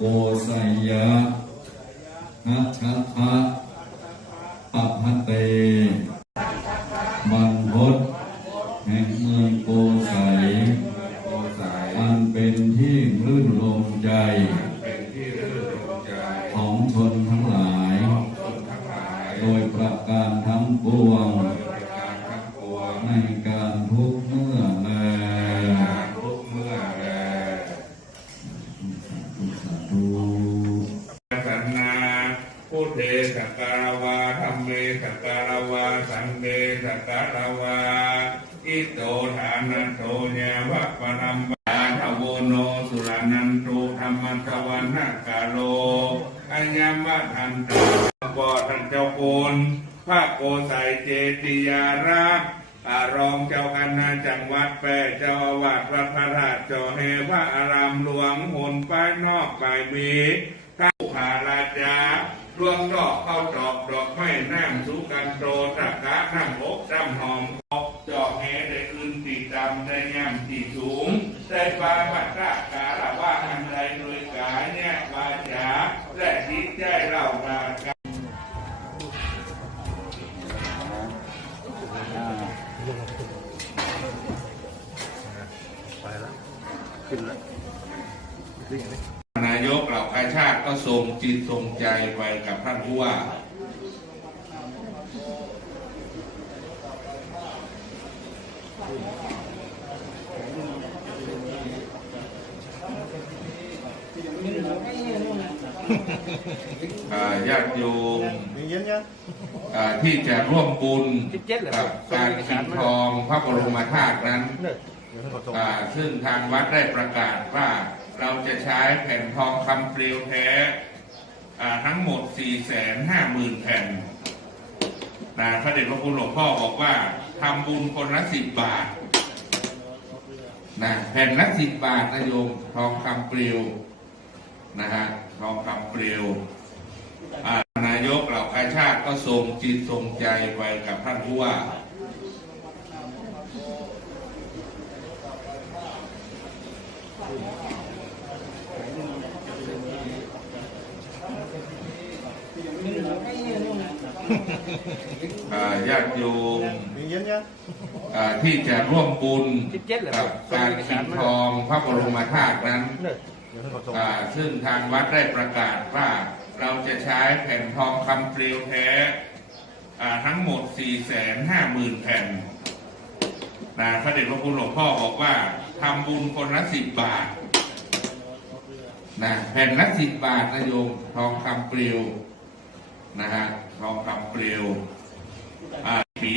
โอไสยะนะชะทะปะพะเต มันพศแห่งเมืองโกสัยโอสายอันเป็นที่รื่นรมใจเป็นที่รื่นรมใจ ของชนทั้งหลายคนทั้งหลายโดยประการทั้งปวงโดยประการทั้งปวง ในการทุกเมื่อ กการวาธรรมเมสักการวาสังเฆสักการวาอิโตทานันโตเยวะปรัมปาทโวโนสุรานันโตธรรมัสวรรณกาโลอัญญมะทันตาบอท่านเจ้าคุณพระโกไสยเจติยารักอารองเจ้าคณะจังหวัดแปรเจ้าอาวาสวัดพระธาตุเจ้าเฮพระอารามหลวงหุนไปนอกไปมีข้าผาราจา ดวงดอกเข้าดอกดอกไม้น้ำสุกันโตตะกะน้ำอกน้ำหอมออกจอกแหได้อื่นตีดำได้ย่ำตีสูงได้ปาบัตรากาละว่าอันใดโดยกายเนี่ยวาจาและจิตใจเราราชาไปแล้วขึ้นายกเหล่ากาชาติก็ทรงจิตทรงใจไว้กับท่านผู้ว่าอ่าญาติโยมอ่าที่จะร่วมบุญกับการชิงทองพระบรมธาตุนั้น อ่าซึ่งทางวัดได้ประกาศว่าเราจะใช้แผ่นทองคำเปลวแท้อ่าทั้งหมด 4 5 0 0 0 0 แผ่นนะพระเดชพระคุณหลวงพ่อบอกว่าทำบุญคนละสิบบาทนะแผ่นละสิบบาทนะโยมทองคำเปลวนะฮะทองคำเปลวอ่านายกเหล่ากาชาติก็ทรงจิตทรงใจไว้กับท่านผู้ว่า ญาติโยมอ่าที่จะร่วมบุญกับการชิงทองพระบรมธาตุนั้นอ่าซึ่งทางวัดได้ประกาศว่าเราจะใช้แผ่นทองคำเปลวแท้อ่าทั้งหมด 4 5 0 0 0 0 แผ่นนะพระเดชพระคุณหลวงพ่อบอกว่าทำบุญคนละสิบบาทนะแผ่นละสิบบาทนะโยมทองคำเปลว นะฮะทองคำเปลวปี